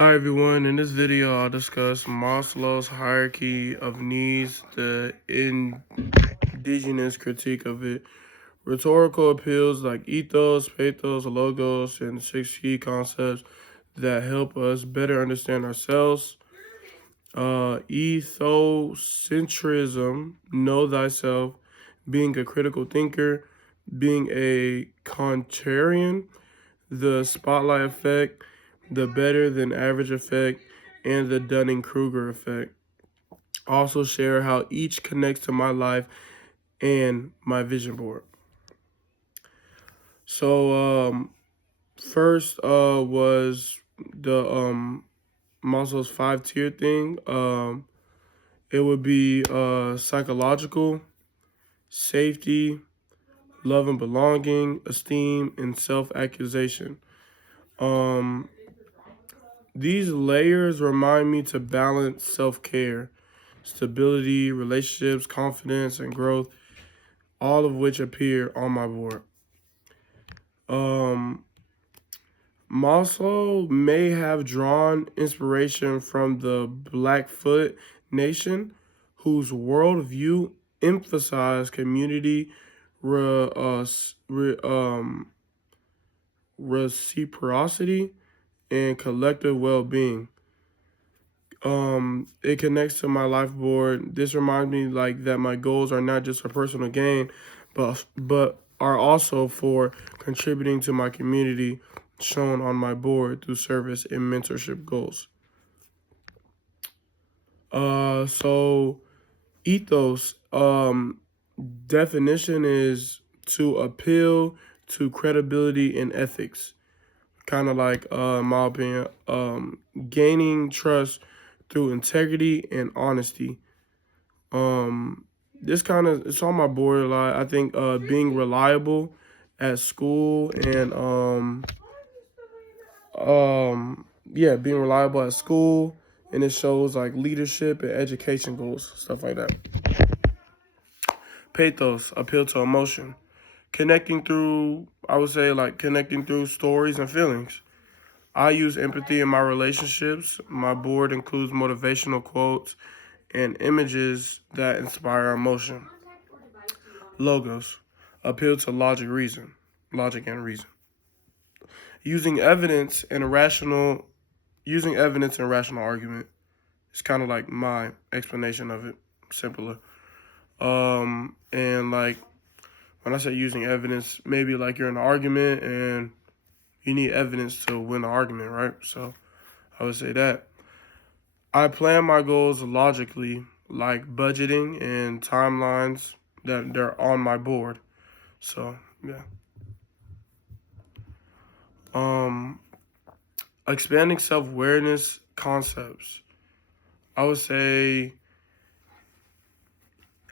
Hi everyone, in this video I'll discuss Maslow's hierarchy of needs, the indigenous critique of it, rhetorical appeals like ethos, pathos, logos, and 6 key concepts that help us better understand ourselves. Ethocentrism, know thyself, being a critical thinker, being a contrarian, the spotlight effect, the better than average effect, and the Dunning-Kruger effect. Also share how each connects to my life and my vision board. So first was the Maslow's 5-tier thing. It would be psychological, safety, love and belonging, esteem, and self-accusation. Um, These layers remind me to balance self-care, stability, relationships, confidence, and growth, all of which appear on my board. Um, Maslow may have drawn inspiration from the Blackfoot Nation, whose worldview emphasized community, re, reciprocity, and collective well-being. It connects to my life board. This reminds me like that my goals are not just for personal gain, but are also for contributing to my community, shown on my board through service and mentorship goals. So ethos definition is to appeal to credibility and ethics, kind of like in my opinion, gaining trust through integrity and honesty. This kind of it's on my board a lot. I think being reliable at school and being reliable at school, and it shows like leadership and education goals, stuff like that. Pathos, appeal to emotion, connecting through, I would say, like connecting through stories and feelings. I use empathy in my relationships. My board includes motivational quotes and images that inspire emotion. Logos, appeal to logic and reason. Using evidence and rational argument. It's kind of like my explanation of it, simpler. And like when I say using evidence, maybe like you're in an argument and you need evidence to win the argument, right? So I would say that. I plan my goals logically, like budgeting and timelines that they're on my board. So yeah. Um, Expanding self-awareness concepts. I would say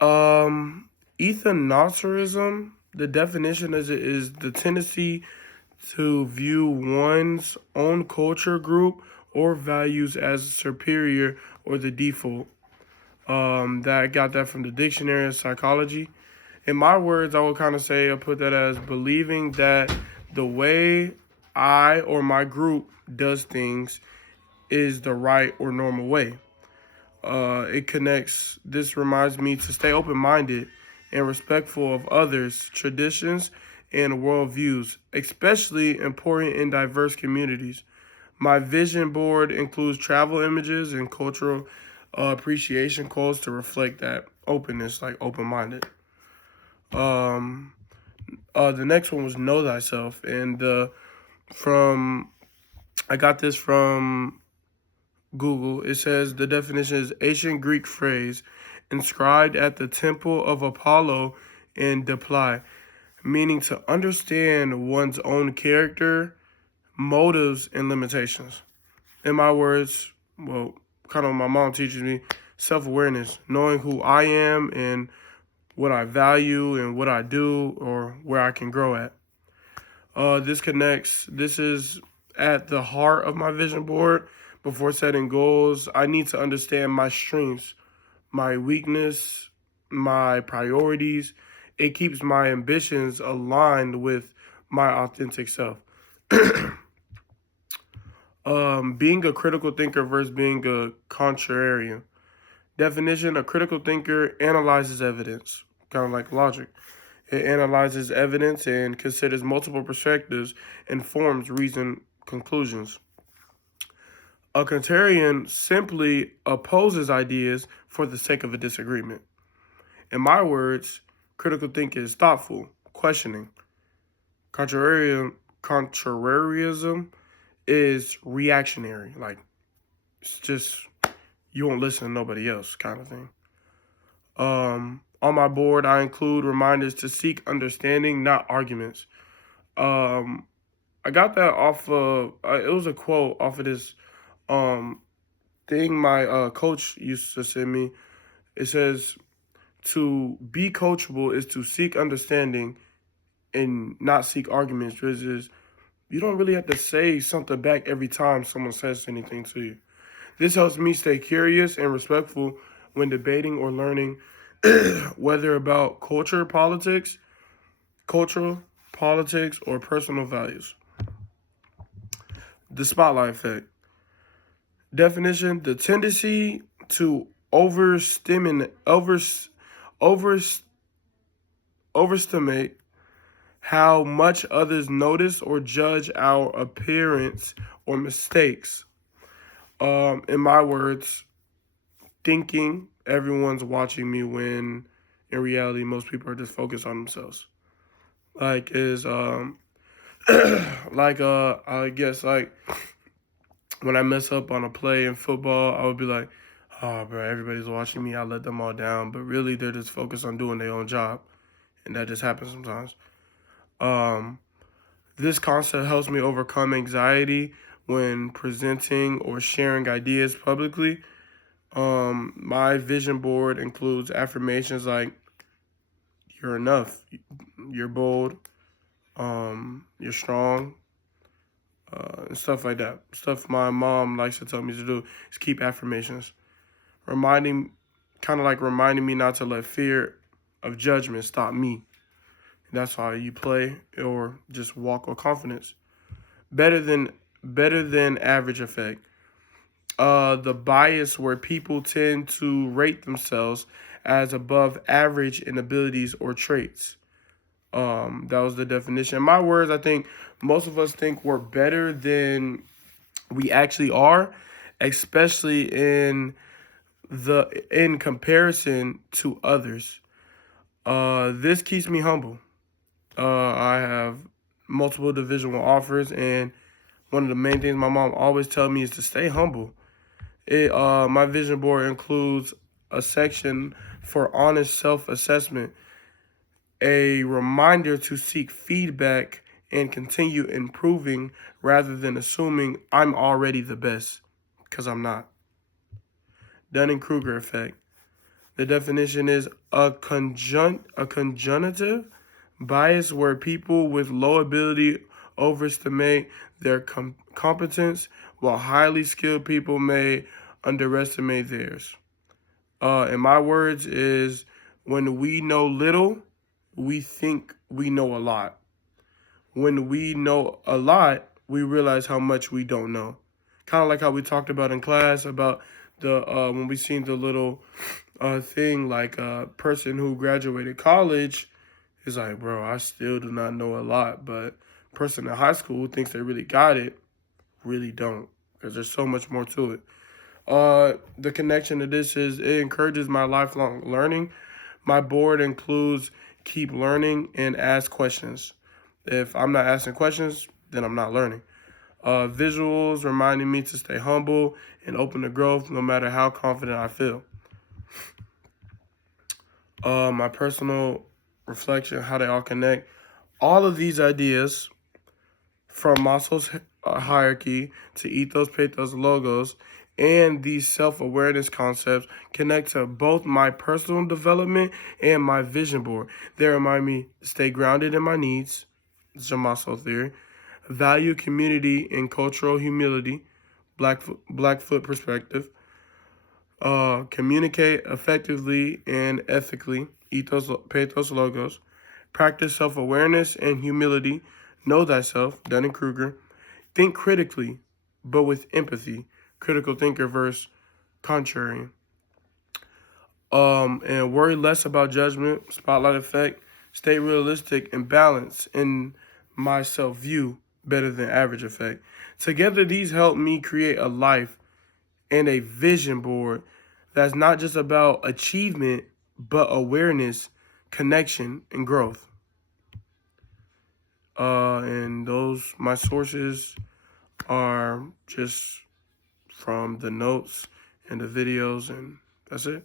ethnocentrism, the definition is the tendency to view one's own culture, group, or values as superior or the default. That I got that from the dictionary of psychology. In my words, I would kind of say I put that as believing that the way I or my group does things is the right or normal way. This reminds me to stay open-minded and respectful of others' traditions and worldviews, especially important in diverse communities. My vision board includes travel images and cultural appreciation quotes to reflect that openness, like open-minded. Um, the next one was know thyself, and from I got this from Google. It says the definition is ancient Greek phrase inscribed at the temple of Apollo in Delphi, meaning to understand one's own character, motives, and limitations. In my words, well, kind of my mom teaches me self-awareness, knowing who I am and what I value and what I do or where I can grow at. This is at the heart of my vision board. Before setting goals, I need to understand my strengths, my weakness, my priorities. It keeps my ambitions aligned with my authentic self. Being a critical thinker versus being a contrarian. Definition: a critical thinker analyzes evidence, kind of like logic. It analyzes evidence and considers multiple perspectives and forms reasoned conclusions. A contrarian simply opposes ideas for the sake of a disagreement. In my words, critical thinking is thoughtful, questioning. Contrarianism is reactionary, like it's just you won't listen to nobody else kind of thing. On my board, I include reminders to seek understanding, not arguments. Um, I got that off of it was a quote off of this um thing my coach used to send me. It says to be coachable is to seek understanding and not seek arguments, which is you don't really have to say something back every time someone says anything to you. This helps me stay curious and respectful when debating or learning, whether about cultural, politics, or personal values. The spotlight effect. Definition: the tendency to overestimate how much others notice or judge our appearance or mistakes. In my words, thinking everyone's watching me when in reality most people are just focused on themselves. Like is I guess like when I mess up on a play in football, I would be like, oh bro, everybody's watching me, I let them all down. But really they're just focused on doing their own job. And that just happens sometimes. Um This concept helps me overcome anxiety when presenting or sharing ideas publicly. My vision board includes affirmations like "You're enough," "You're bold," "You're strong," and stuff like that. Stuff my mom likes to tell me to do is keep affirmations, reminding, kind of like reminding me not to let fear of judgment stop me. That's how you play or just walk with confidence. Better than better than average effect. The bias where people tend to rate themselves as above average in abilities or traits. That was the definition. In my words, I think most of us think we're better than we actually are, especially in comparison to others. This keeps me humble. I have multiple divisional offers, and one of the main things my mom always tells me is to stay humble. My vision board includes a section for honest self-assessment, a reminder to seek feedback and continue improving rather than assuming I'm already the best, because I'm not. Dunning-Kruger effect. The definition is a conjunctive bias where people with low ability overestimate their competence, while highly skilled people may underestimate theirs. In my words, is when we know little, we think we know a lot. When we know a lot, we realize how much we don't know. Kind of like how we talked about in class about the when we seen the little thing like a person who graduated college is like, bro, I still do not know a lot, but person in high school who thinks they really got it really don't because there's so much more to it. The connection to this is it encourages my lifelong learning. My board includes keep learning and ask questions. If I'm not asking questions, then I'm not learning. Visuals reminding me to stay humble and open to growth no matter how confident I feel. My personal reflection, how they all connect. All of these ideas from Maslow's hierarchy to ethos, pathos, logos, and these self-awareness concepts connect to both my personal development and my vision board. They remind me to stay grounded in my needs, this is a Maslow theory, value community and cultural humility, Blackfoot perspective, communicate effectively and ethically, ethos, pathos, logos, practice self-awareness and humility, know thyself, Dunning-Kruger, think critically, but with empathy. Critical thinker versus contrarian. And worry less about judgment, spotlight effect, stay realistic and balance in my self view better than average effect. Together, these help me create a life and a vision board that's not just about achievement, but awareness, connection, and growth. And those, my sources are just from the notes and the videos, and that's it.